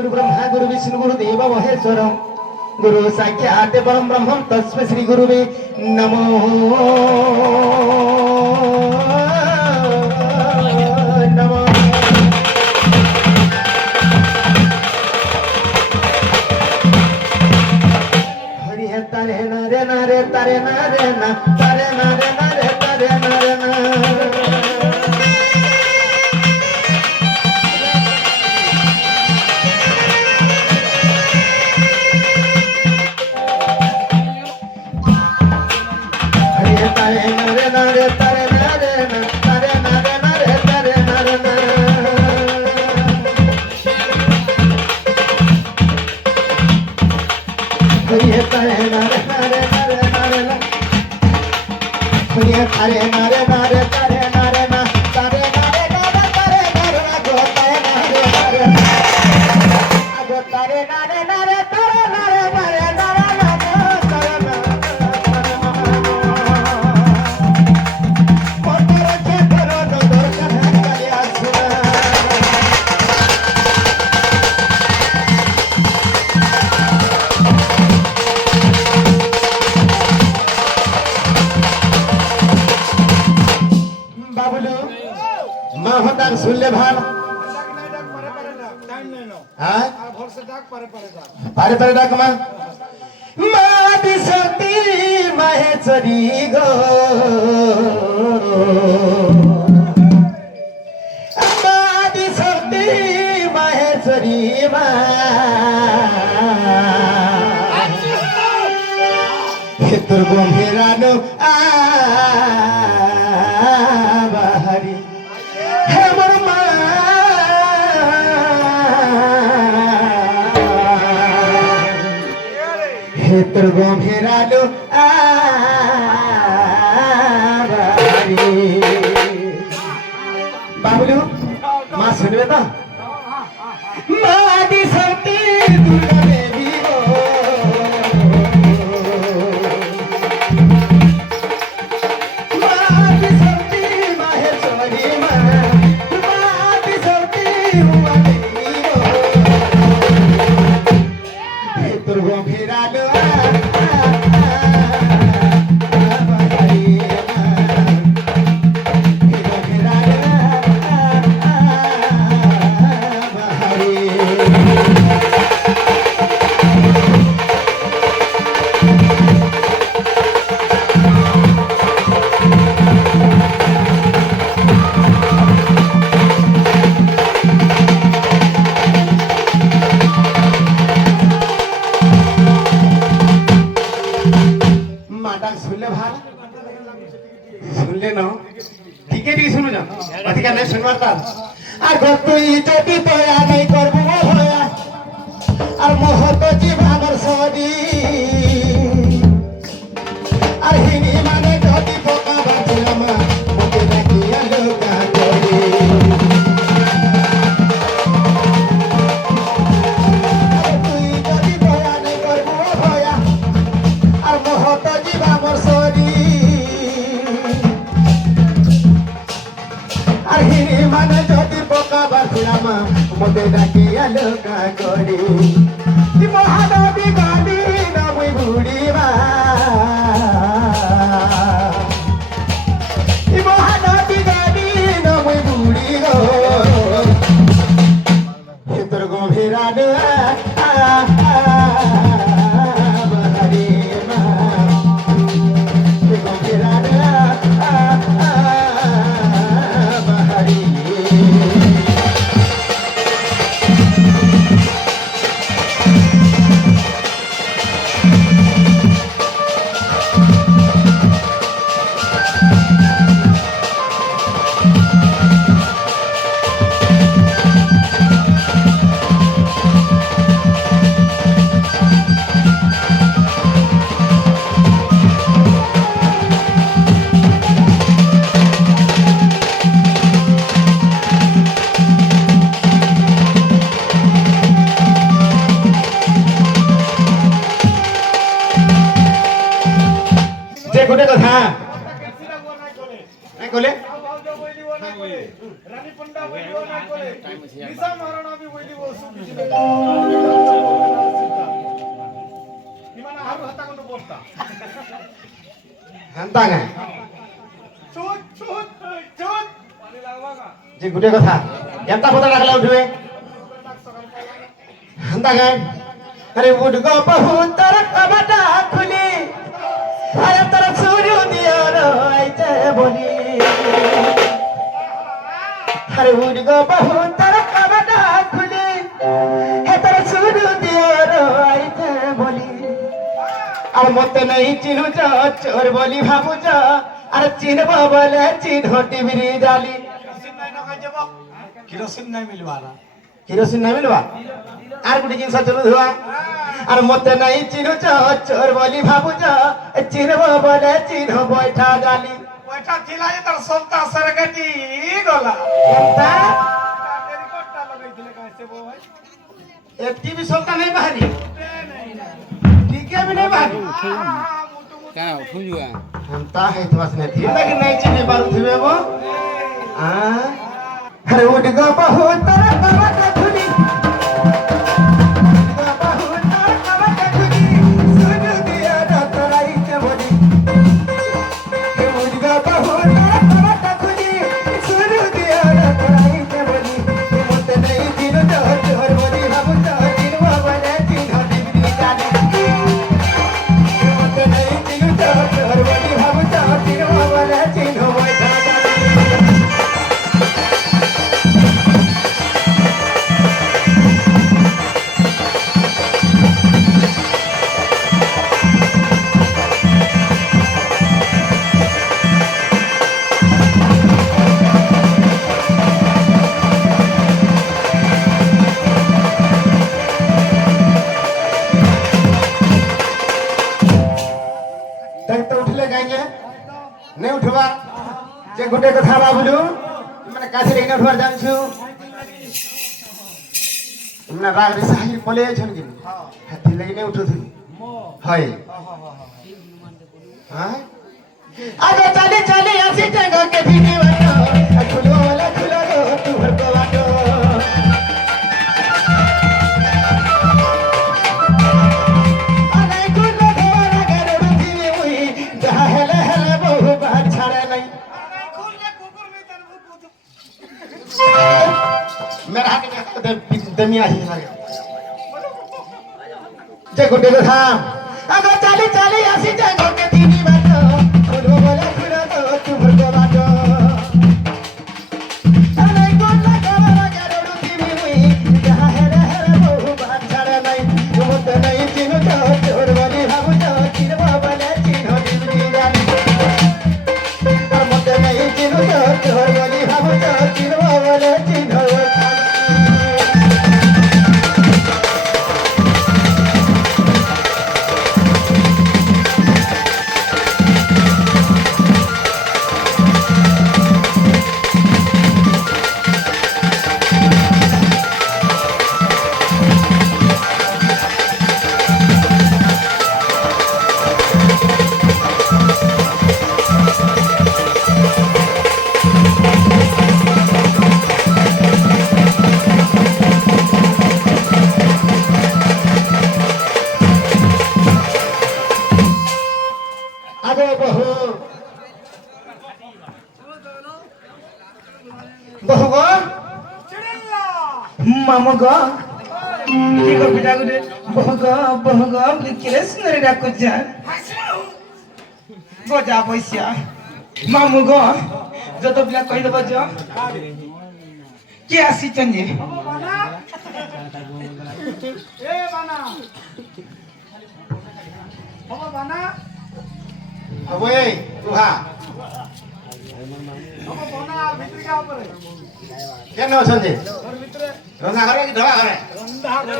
गुरु ब्रह्मा गुरु विष्णु गुरु देव महेश्वर गुरु साक्षात् परम ब्रह्म तस्मै श्री गुरुवे नमो नमः। हरि है तारे नारे नारे तारे नारे ना तारे नारे नारे तारे नारे ना। अरे नारे नारे तारे नारे ना तारे नारे नारे तारे नारे ना गो तारे नारे नारे गो तारे नारे नारे तारे नारे नारे नारे ना गो तारे मोटर के करो तो दर्शन करिया सुना। सुनले भान पारे पारे डाक मा मादी सती महेश्वरी गो मादी सती महेश्वरी मा हेतुर गंभीरानो बाहरी हेतुर गंभीरानो बाबुलू माँ सुनबे तो मादी शक्ति दुर्गा देवी हो मादी शक्ति महेश्वरी मादी शक्ति उमा देवी हो हेतुर गंभीरानो सुनले ना ठीक है सुनो जा अधिकार नहीं सुनवार अगर तुई যদি দয়া নাই করবো ভয়া আর মোহত জীবনের সদি আর হিনি মানে যদি পোকা বাঁচলাম মতে রাখিয়া লোকা করি তুই যদি দয়া নাই করবো ভয়া আর মোহত জীবনের সদি মানে যদি পোকা বাঁচলাম মতে ডাকিয়া লোকা করি মহানবী গাড়ি নমই বুড়িবা মহানবী গাড়ি নমই বুড়ি গো তোর গভীরানো রানী পন্ডা বইও না করে নিশা মহারাণা বি বইলি বসু কিছু না ইমানা হারু হাতা কোন বস্তা হেনতা গায় চুত চুত চুত পানি লাগবা কা যে গুটে কথা এন্তা কথা রাখলা উঠবে হেনতা গায় আরে উঠ গো বহুতর কবাটা খুলি আরে তোর সূর্য দিও রইতে বলি আরে উঠ গো বহুতর কবাটা খুলি হে তোর সূর্য দিও রইতে বলি আর মতে নাই চিনু চোর বলি ভাবুছ আর চিনব বলে চিহ্ন টিভির জালি কিরোসিন নাই মিলবা না কিরোসিন নাই মিলবা আর গুটি জিনিস চলু ধোয়া আর মতে নাই চিনু চোর বলি ভাবুছ চিনব বলে চিহ্ন বৈঠা জালি ওইটা ଥିଲା যে তার সন্তা সরগটি গলা এন্তা তেরি কোটটা লগাইছিলে কাছে বো ভাই একটি বি সন্তা নাই বাহারি ঠিকে বি নাই বাহারি क्या उठूं जुआ এন্তা হেত বাসনে থি লাগি নাই চিনি বারু থিবে বো अरे उठ गो बहुत तारा कमट खुली बहुत तारा कमट खुली सुन दिया डतराई के बोली उठ गो बहुत तारा कमट खुली सुन दिया डतराई के बोली मत नहीं दिन चोर बोली बाबू दिन बाबले दिन डिबरी जाने मत नहीं दिन चोर बोली बाबू दिन बाबले दिन बैठा नहीं उठवा जे गुटे कथा बाबुलु माने कासे रे उठवार जानछु ना राग रे साहिर पले छन कि हाथी लगे नहीं उठो थी हाय हां आगे चले चले ऐसे जगह के भीनी वाला खुलो वाला खुलो तू भर को वाटो अरे गुलो धोरा गरो थी मुई जहां हेले हेले बहु बात छाड़े नहीं मेरा हाथ में दमिया ही लगे जे गुटे कथा अगर चली चली ऐसी जगह के भीनी वाला खुलो वाला खुलो तू भर को वाटो अरे गुलो धोरा गरो थी मुई जहां हेले हेले बहु बात छाड़े नहीं मत नहीं चिन्ह चोर वाली भाबू चिन्ह बाबले चिन्ह डिबरी जानी और मत नहीं चिन्ह चोर वाली भाबू चिन्ह बाबले चिन्ह आगे बहु बहु गो मामू गो की को पिटा गुटे बहु गो किले सुंदर डाकु जा गजा पैसा मामू गो जो तो बिना कहि देबो जो के आसी चंजे ए बाना बाबा बाना अबे तुहा बाबा बाना भितरी का ऊपर केन अछन्ते घर भितरे रंगा घरे कि ढवा घरे रंधा घर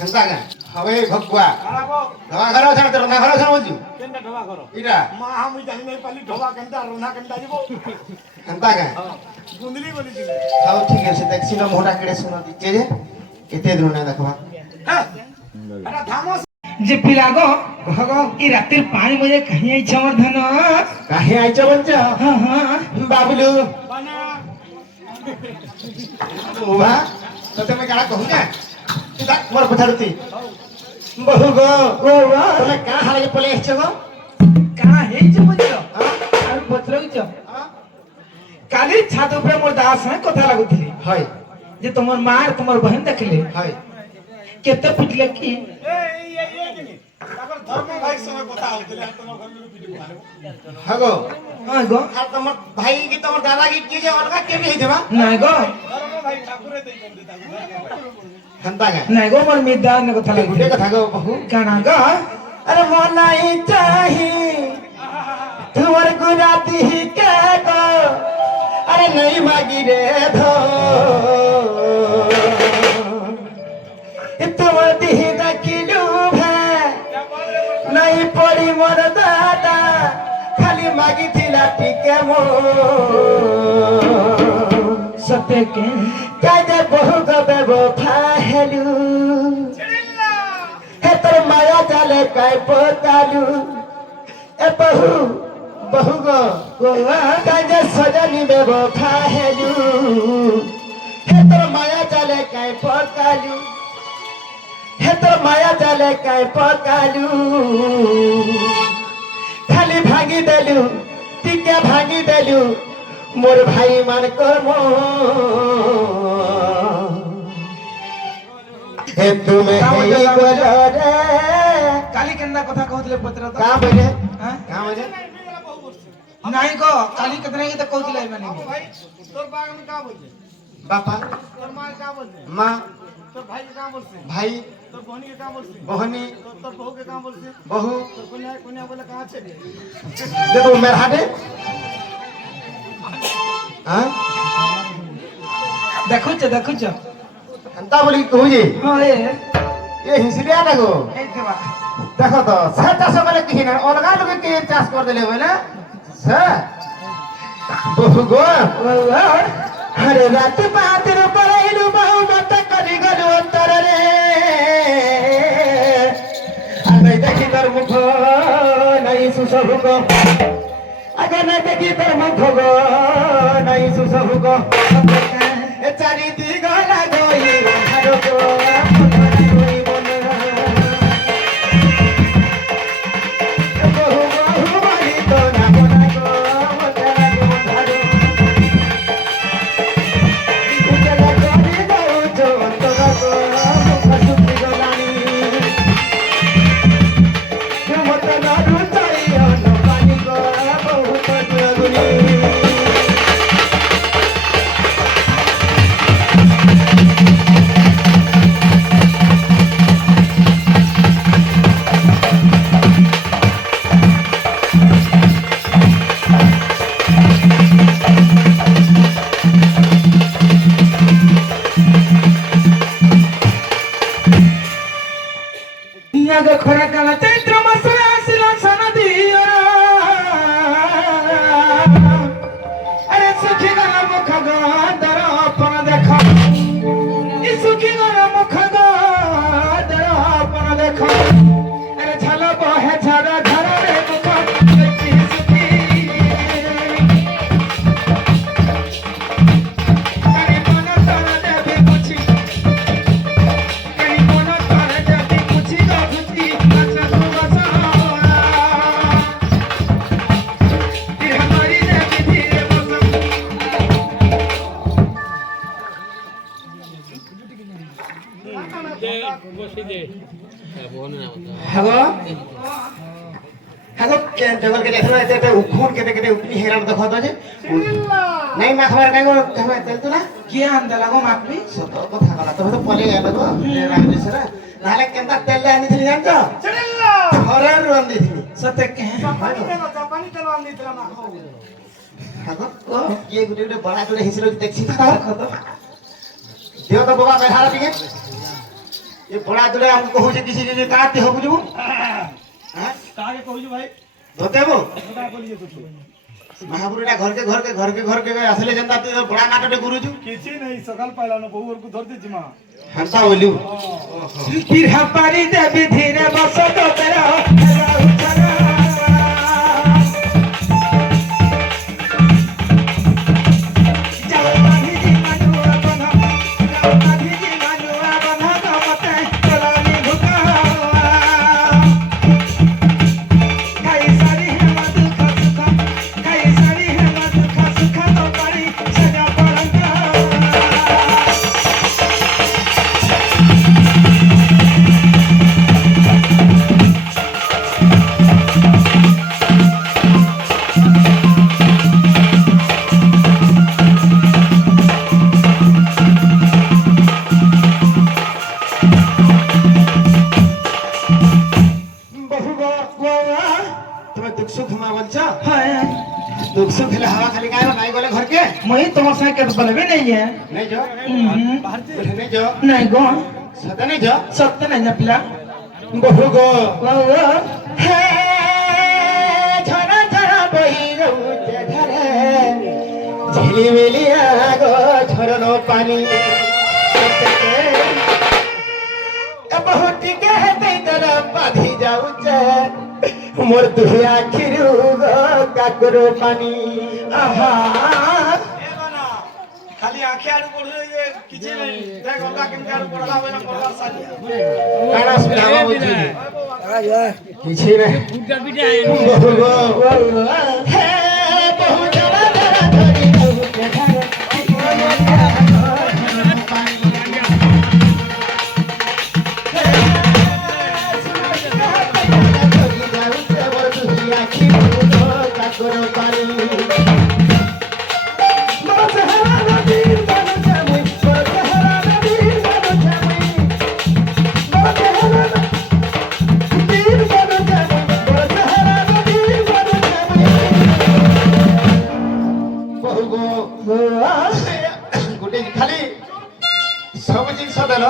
हंता का हवे भगवा आराबो ढवा घरे अछन त रंगा घरे अछन बोलछु केनटा ढवा घर इटा मा हम जानि नै पाली ढवा केनटा रंधा केनटा जीवो हंता का गुंदली बोली दिले हाउ ठीक है से देखछि न मोटा केडे सुन दिचे जे एते दूर ना देखबा अरे थामो जे पिलागो भगो ई रातिर 5 बजे कहीं आई छमर धन काहे आइछ बंच हां हां बाबुलु बाना बुआ तो तुम क्या कहू ना इदा मोर पछाड़ती बहु गो तुम का हाले पले एछ गो কাহা হেইছে বুঝছো हां আর পচরউছো কালি ছাদ উপরে মোর দাস সঙ্গে কথা লাগুଥିଲି हाय যে তোমার মা আর তোমার বহন দেখলে हाय কেতে পিটলে কি তারপর ধর্ম ভাই সঙ্গে কথা হইছিল আর তোমার ঘর লোক পিটি মারো हागो হ্যাঁ গো আর তোমার ভাই কি তোমার দাদা কি কি যে অলগা কেমি হই দেবা নাই গো ধর্ম ভাই ঠাকুরে দেই কোন দিতা हंता गा নাই গো মোর মিদা না কথা गुडे লাগুছিলে कथा गो बहु কানা গো अरे मोलाई चाही तुमर गुराती ही के को अरे नहीं मागी रे धो तुमर दिही दा किलू भे नहीं पड़ी मोर दादा खाली मागी थिला टिके मो সত্য কে काजे बहु गबे वो फाहेलू हे तोर माया जाले काय पोतालू ए बहु बहु गो काजे सजनी में वो फाहेलू हे तोर माया जाले काय पोतालू हे तोर माया जाले काय पोतालू खाली भागी देलू टिके भागी देलू मोर भाई मान कर मो हे तुम हे गोलो रे কালি কেন্দা কথা কହୁଥିଲେ পত্র তো का बजे হ্যাঁ का बजे নাই গো কালি কেতনে কি তো কହୁଥିଲେ মানে ভাই তোর বাগান কা বলছে बापा তোর মা কা বলছে माँ তোর ভাই কা বলছে भाई তোর বোন কা বলছে बहनी তোর বউ কা বলছে बहू তোর কন্যা কন্যা বলে কা আছে देखो मेरा हाथ है हाँ দেখুছ দেখুছ अंता बोली कहू जी হ্যাঁ ये हिंसलिया ना गो এই দেবা देखो तो से चाष करे कि ना अलगा लोग के चाष कर देले बोले से बहु गो अरे रात पातिर परेलु बहु मत करी गलो अंतर रे अरे देखि तर मुख नहीं सुसहु गो अगर न देखि तर मुख गो नहीं सुसहु गो ए चारि दिगला गई हारो गो बहु बहु मारी तो ना बना गो मत लागे बंधारो उजला करी गो जो अंतर गो मुख सुखी गलानी मत नारु चाई अन पानी गो बहुत दुगुनी ইয়াগ খরা কাল চৈত্র মাসে আসিল সনদিয়া আরে সুখী গল মুখ গো দরপন দেখ ই সুখী গল মুখ গো দরপন দেখ আরে ঝাল বহে ঝরা ঝরা রে মুখ দেখি সুখী আরে মন তারা দেবে বুঝি কানি মন তারা দেবে বুঝি গো বুঝি আচ্ছা তো বাসা রে हमारी देवी धीरे बसम हेलो हेलो के जंगल के देखना है ते उखोन के उपनी हेरान देखो तो जे नहीं ना खबर नहीं को खबर चल तुला কি আন্দা লাগো মাকবি सत कथा गला तो पले गला गो रामदेशरा नाले केंदा तेल आनी थी जानतो ছেড়েলা थोरे रंदी थी সত্য কে জাপানি তেল আনি দিলা না খাও हागो ओ ये गुटे गुटे बड़ा गुटे हिसरो देखछि था खतो देव तो बाबा बैठा ठीक ये बड़ा गुटे हम कहू जे किसी जे काते हो बुझबो हां কাকে কইছো ভাই ধতেবো কথা বলিয়ে তো महापुरुटा घर के असले जनता तो बड़ा नाटक गुरुजू কিছু নাই সকাল পাইলাম না বউরকু ধরতে জিমা हंसा बोलू फिर हमारी देवी धीरे बस तो तेरा हेरा उठना जवानी जी মই তোমার সঙ্গে কেত বলবে নাই যে नहीं जो नहीं जो নাই গো सदा नहीं जो সত্য নাই না পিলা बहु गो হে ঝরা ঝরা বহি রহুছে ধারে झिलिमिलिया गो झरनो पानी बहुत के हेते तोरा बाधी जाउचे मोर दुही आखिरु गो काकरो पानी आहा খালি আঁখে আড়ু পড়লে যে কিছু নেই দেখ ওটা কেমন আড়ু পড়লা হবে না পড়লা সারিয়া काना सुनावा बुझी किछि रे बहु गो हे बहुत ঝরা ঝরা ধরি রহুছে ধারে मोर दुही आखिरु गो काकरो पानी মজহরা নদী বন জামুই মজহরা নদী বন জামুই মজহরা নদী বন জামুই মজহরা নদী বন জামুই बहु गो गुटे खाली सब जिनस देल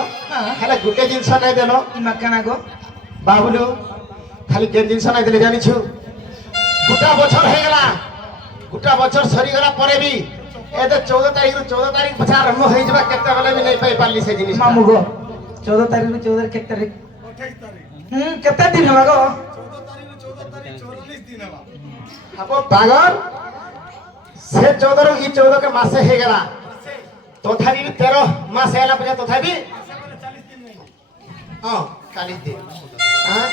खाली गुटे जिनस नहीं देल ইমাকানা গো बाबुलु खाली के जिनस नहीं देले जानिछु गोटा बछर हे गला गोटा बछर सरी गला परे भी ए तो 14 तारीख रु 14 तारीख पछा आरंभ होई जबा केते बेले भी नहीं पाई पाली से जिनिस মামু গো 14 তারিখ 14 কে তারিখ 28 তারিখ কেতে দিন হবা গো 14 তারিখ 44 দিন হবা अब पागल से 14 रु ई 14 के मासे हे गला तथापि 13 मास हेला पछा तथापि 40 दिन नहीं हां 40 दिन हां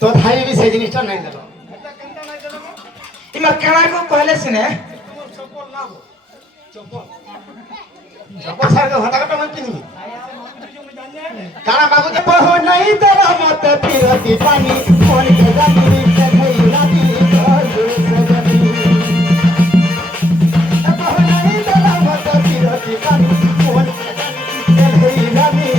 तथापि भी से जिनिसटा नहीं देलो এটা কেনটা নাই দেবো ইমাকানা গো কইলে সিনে তোমার চপ্পল না গো চপ্পল जब सार के हटा कटा मन किनी जो मैं जान जाए काना बाबू के बहु नहीं तेरा मत पीरती पानी मोर के गानी के धई राती बहु नहीं तेरा मत पीरती पानी मोर के गानी के धई राती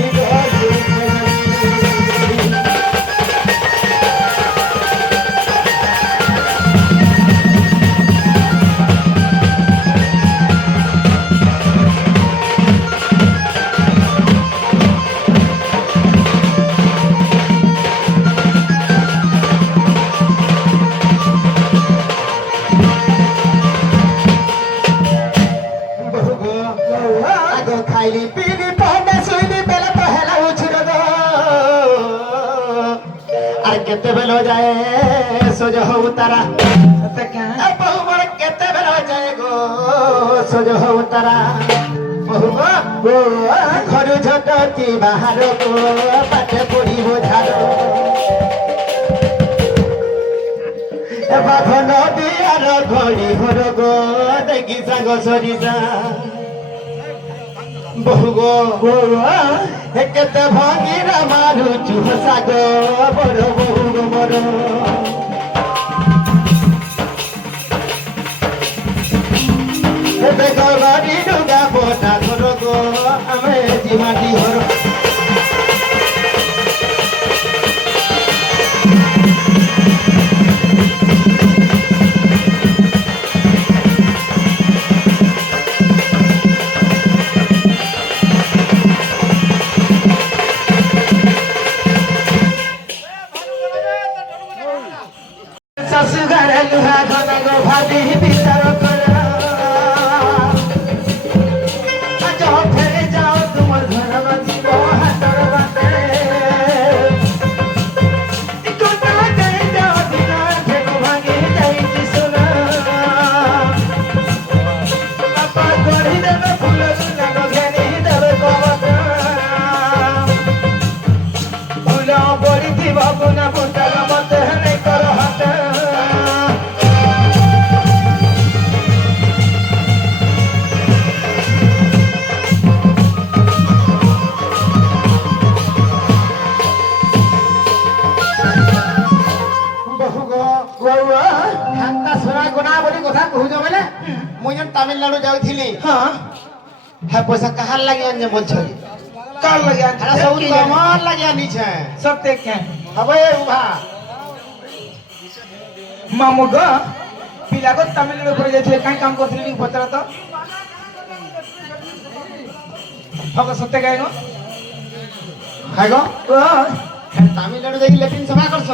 बहु गो आगो खाइली पीली पहने सुइली बेला पहला उछर दो आर केते बेलो जाए सोज हो तारा तका अब बहु मोर केते बेलो जाए गो सोज हो तारा बहु गो घरु झटती बाहर को पाटे पड़ी बोझारो बाघ नदी आर घड़ी घर गो देखी साग सरिजा बहु गो केते भंगीरा मारू चुह साग बड़ बहु गो मोर गरी डुगा बोटा घर गो आमे जिमाटी घर ससुगार लुहा घन गो भाती बिचार करा जो फेरे जाओ तुमर घर बची गो हाथर बाटे कोटा करे जाओ दिना फेको भागे जाई सुना पापा कोरी देवे फूल गुना घेरी देवे कोवता फूल बोरी दिवा गुना पुता मत नहीं करो हाथ बहु गो गौआ खान्ता सुना गुना बोली कथा कहू बेले मुई जन तमिलनाडु जाउथिली हाँ है पैसा कहार लागि अन्य बोल छली काल लगे अरे सब तमार लागि आनी छे सब देखे हबे उभा मामू गो ପିଲା ଗো ତାମିଲନାଡୁ ଉପରେ ଯାଇଥିଲେ କାଇଁ କାମ କରୁଥିଲେ ଟିକେ ପଚାର ତ ହକ ସତ୍ୟ କାଇଁ ଗো ଖାଇଗ ତାମିଲନାଡୁ ଯାଇକି ଲେଟ୍ରିନ୍ ସଫା କରଛ